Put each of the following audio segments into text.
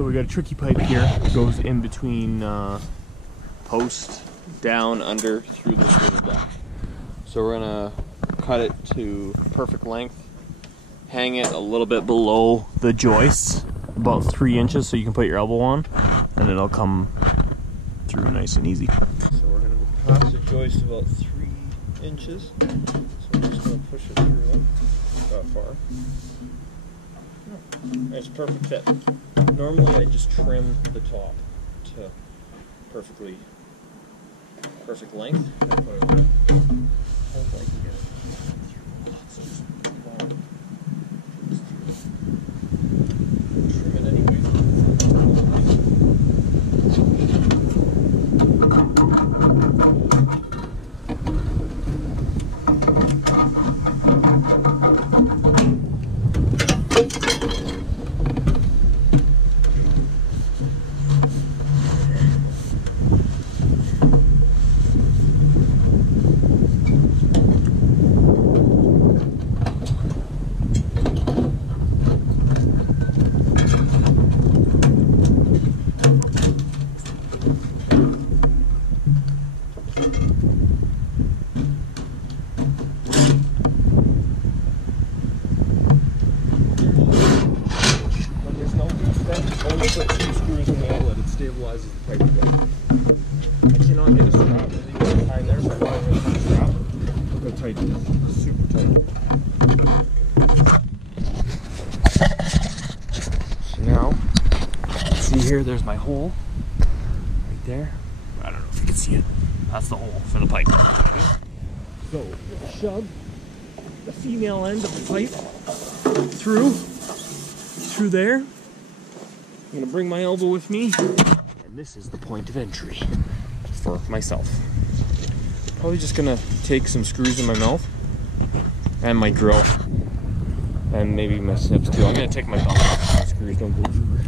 So we got a tricky pipe here. It goes in between post, down, under, through this little deck. So we're gonna cut it to perfect length, hang it a little bit below the joists, about 3 inches, so you can put your elbow on, and it'll come through nice and easy. So we're gonna pass the joist about 3 inches. So I'm just gonna push it through that far. It's a perfect fit. Normally I just trim the top to perfect length. And put it on. Hopefully I can get it through lots of bottom. Trim it anyway. Put 2 screws in the outlet, it stabilizes the pipe again. I cannot get a strap really behind there, so I'm not going to put a strap. Look how tight it is. Super tight. So now, see here, there's my hole. Right there. I don't know if you can see it. That's the hole for the pipe. So, we'll shove the female end of the pipe through there. I'm gonna bring my elbow with me, and this is the point of entry for myself. Probably just gonna take some screws in my mouth and my drill, and maybe my snips too. I'm gonna take my belt off so the screws don't go everywhere.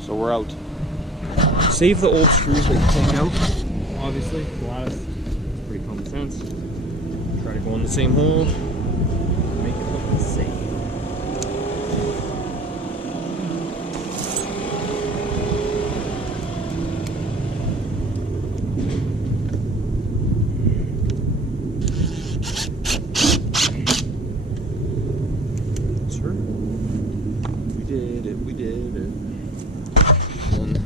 So we're out. Save the old screws that you take out. Obviously, the lattice is pretty common sense. Try to go in the same hole. Make it look the same. We did it. And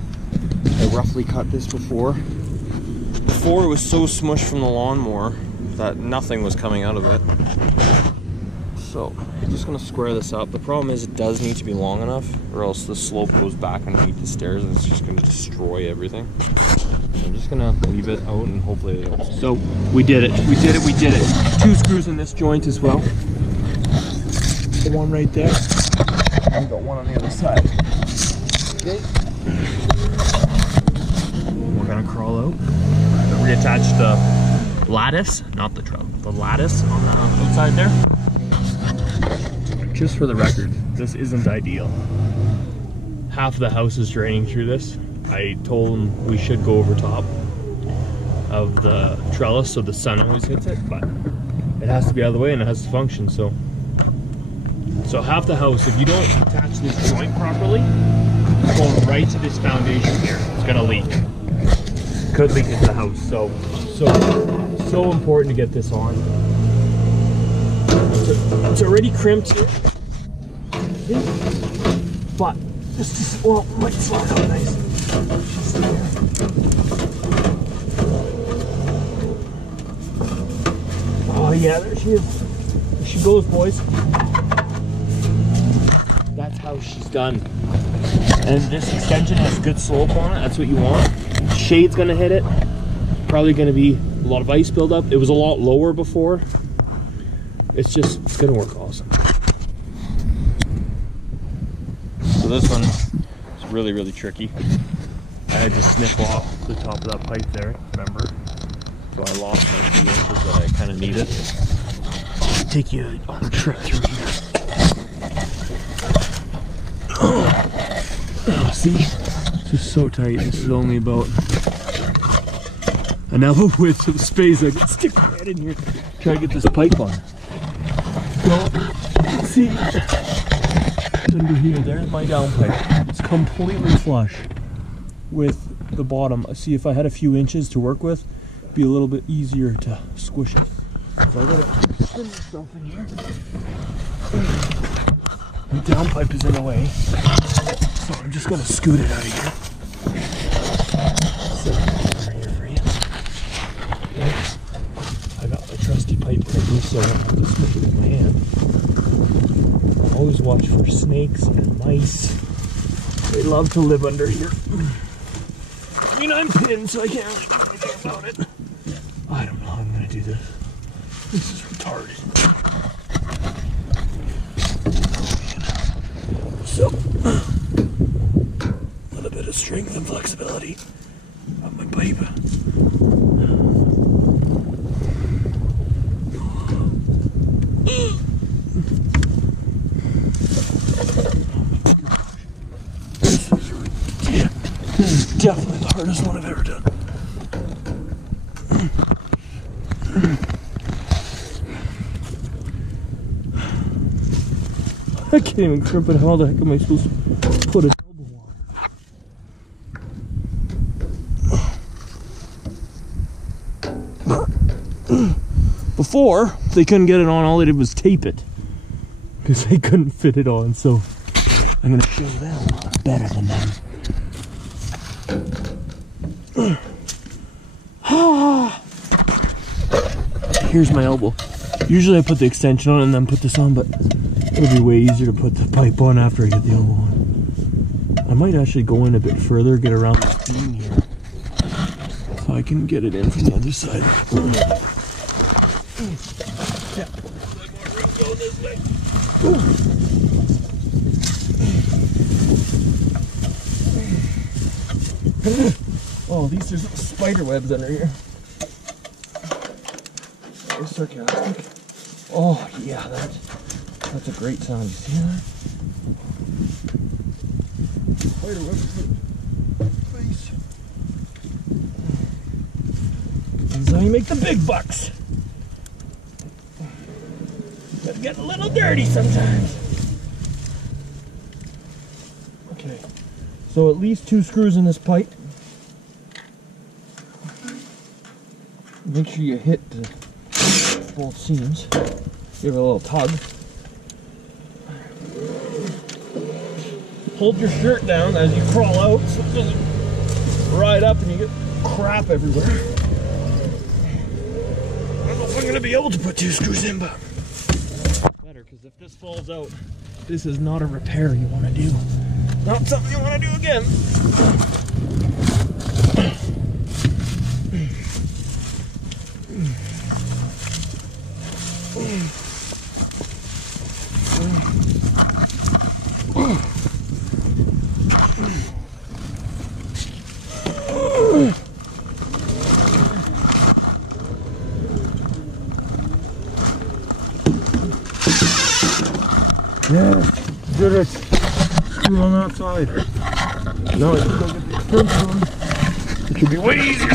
I roughly cut this before. Before it was so smushed from the lawnmower that nothing was coming out of it. So I'm just gonna square this up. The problem is it does need to be long enough, or else the slope goes back underneath the stairs and it's just gonna destroy everything. So I'm just gonna leave it out and hopefully it'll. So we did it. We did it. We did it. 2 screws in this joint as well. One right there. I've got one on the other side. Okay. We're gonna crawl out. Reattach the lattice, not the trout, the lattice on the outside there. Just for the record, this isn't ideal. Half of the house is draining through this. I told them we should go over top of the trellis so the sun always hits it, but it has to be out of the way and it has to function, so half the house, if you don't attach this joint properly, it's going right to this foundation here. It's gonna leak. Could leak into the house. So important to get this on. It's already crimped here, but this is, well, might slide out nice. Oh yeah, there she is. There she goes, boys. That's how she's done. And this extension has good slope on it. That's what you want. Shade's gonna hit it. Probably gonna be a lot of ice buildup. It was a lot lower before. It's gonna work awesome. So this one is really, really tricky. I had to snip off the top of that pipe there, remember? So I lost my few inches that I kind of needed. Take you on a trip through here. Oh, see? This is so tight. This is only about an elbow width of space. I can stick my head in here, try to get this pipe on. go. See, under here, there's my downpipe. It's completely flush with the bottom. See, if I had a few inches to work with, it'd be a little bit easier to squish it. So I gotta spin myself in here. The downpipe is in the way, so I'm just gonna scoot it out of here. Set it over here for you. Okay. I got my trusty pipe cleaner, so I don't have to stick it in my hand. Always watch for snakes and mice. They love to live under here. I mean, I'm pinned, so I can't really do anything about it. I don't know how I'm gonna do this. This is retarded. So, a little bit of strength and flexibility on my pipe. This is definitely the hardest one I've ever done. I can't even grip it. How the heck am I supposed to put a elbow on? Before, they couldn't get it on, all they did was tape it. Because they couldn't fit it on, so I'm going to show them better than them. Here's my elbow. Usually I put the extension on and then put this on, but it'll be way easier to put the pipe on after I get the elbow on. I might actually go in a bit further, get around this beam here, so I can get it in from the other side. Yeah. Go this way. Oh, these are some spider webs under here. They're sarcastic. Oh yeah, that's a great sound. You see that? Spider webs face. This is how you make the big bucks. Gotta get a little dirty sometimes. Okay, so at least 2 screws in this pipe. Make sure you hit both seams. Give it a little tug. Hold your shirt down as you crawl out so it doesn't ride up and you get crap everywhere. I don't know if I'm going to be able to put 2 screws in, but better, because if this falls out, this is not a repair you want to do. Not something you want to do again. Yeah, did it. Screw on that side. Now I can go get the extension one. It should be way easier.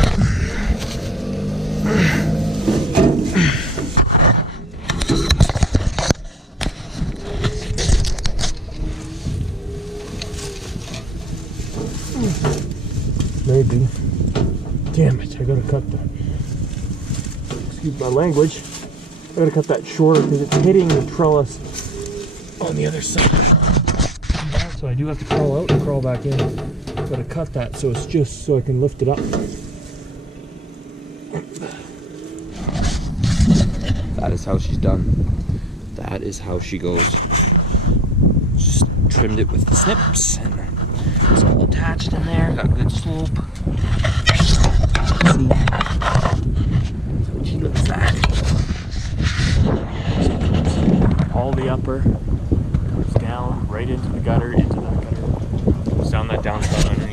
Maybe. Damn it, I gotta cut that. Excuse my language. I gotta cut that shorter because it's hitting the trellis on the other side. So I do have to crawl out and crawl back in. Gotta cut that so it's just so I can lift it up. That is how she's done. That is how she goes. Just trimmed it with the snips and it's all attached in there. Got good slope. See? That's what she looks like. All the upper comes down right into the gutter, goes down that downspout under.